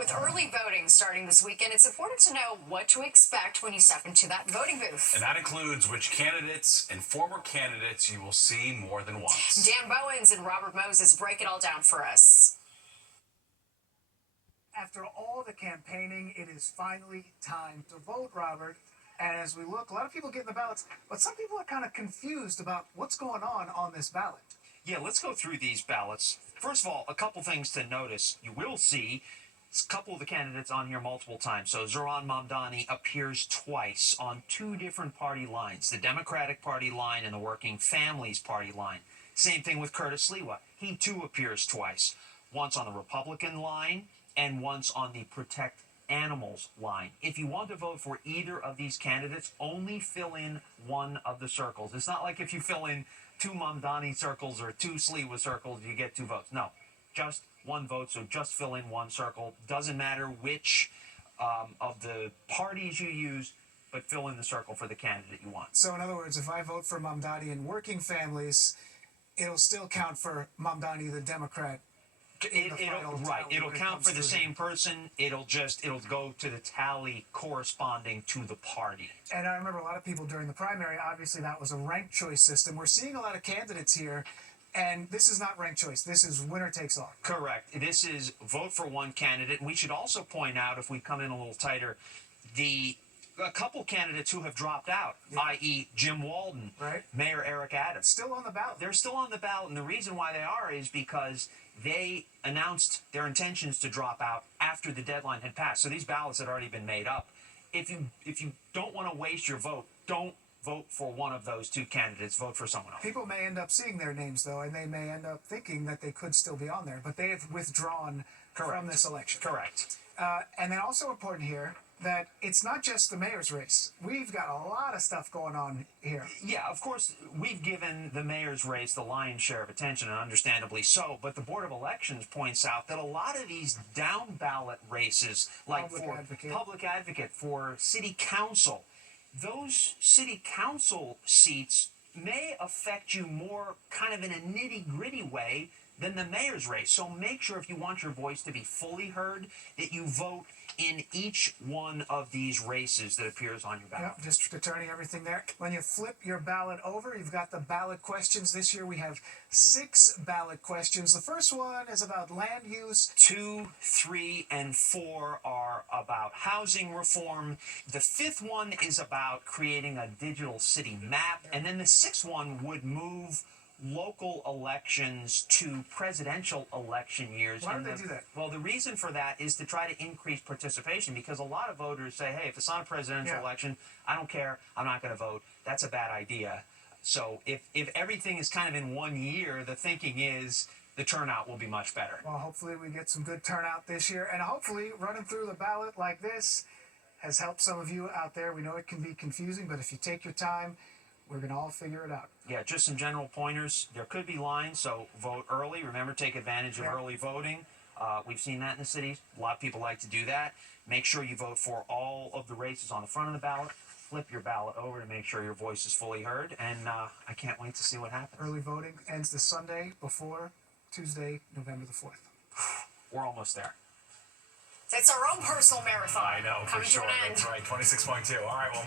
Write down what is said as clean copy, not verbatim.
With early voting starting this weekend, it's important to know what to expect when you step into that voting booth. And that includes which candidates and former candidates you will see more than once. Dan Bowens and Robert Moses break it all down for us. After all the campaigning, it is finally time to vote, Robert. And as we look, a lot of people getting the ballots, but some people are kind of confused about what's going on this ballot. Yeah, let's go through these ballots. First of all, a couple things to notice. You will see a couple of the candidates on here multiple times. So Zohran Mamdani appears twice on two different party lines, the Democratic Party line and the Working Families Party line. Same thing with Curtis Sliwa. He too appears twice, once on the Republican line and once on the Protect Animals line. If you want to vote for either of these candidates, only fill in one of the circles. It's not like if you fill in two Mamdani circles or two Sliwa circles, you get two votes. No, just one vote, so just fill in one circle. Doesn't matter which of the parties you use, but fill in the circle for the candidate you want. So in other words, if I vote for Mamdani and Working Families, it'll still count for Mamdani, the Democrat. It'll count for the same person. It'll go to the tally corresponding to the party. And I remember a lot of people during the primary, obviously that was a ranked choice system. We're seeing a lot of candidates here, and this is not ranked choice. This is winner takes all. Correct. This is vote for one candidate. And we should also point out, if we come in a little tighter, a couple candidates who have dropped out, i.e. Jim Walden, right. Mayor Eric Adams. Still on the ballot. They're still on the ballot, and the reason why they are is because they announced their intentions to drop out after the deadline had passed. So these ballots had already been made up. If you don't want to waste your vote, don't vote for one of those two candidates. Vote for someone else. People may end up seeing their names, though, and they may end up thinking that they could still be on there, but they have withdrawn from this election. Correct. And then also important here that it's not just the mayor's race. We've got a lot of stuff going on here. Yeah, of course, we've given the mayor's race the lion's share of attention, and understandably so, but the Board of Elections points out that a lot of these down-ballot races, like public advocate, for city council, those city council seats may affect you more kind of in a nitty-gritty way than the mayor's race. So make sure, if you want your voice to be fully heard, that you vote in each one of these races that appears on your ballot. Yep, district attorney, everything there. When you flip your ballot over, you've got the ballot questions. This year we have 6 ballot questions. The first one is about land use. 2, 3, and 4 are about housing reform. The 5th one is about creating a digital city map. And then the 6th one would move local elections to presidential election years. Why would they do that? Well, the reason for that is to try to increase participation, because a lot of voters say, hey, if it's not a presidential election, I don't care, I'm not going to vote. That's a bad idea. So if everything is kind of in one year, the thinking is the turnout will be much better. Well, hopefully we get some good turnout this year, and hopefully running through the ballot like this has helped some of you out there. We know it can be confusing, but if you take your time, we're going to all figure it out. Yeah, just some general pointers. There could be lines, so vote early. Remember, take advantage of early voting. We've seen that in the cities. A lot of people like to do that. Make sure you vote for all of the races on the front of the ballot. Flip your ballot over to make sure your voice is fully heard. And I can't wait to see what happens. Early voting ends this Sunday before Tuesday, November the 4th. We're almost there. It's our own personal marathon. I know, for sure. That's right, 26.2. All right, well,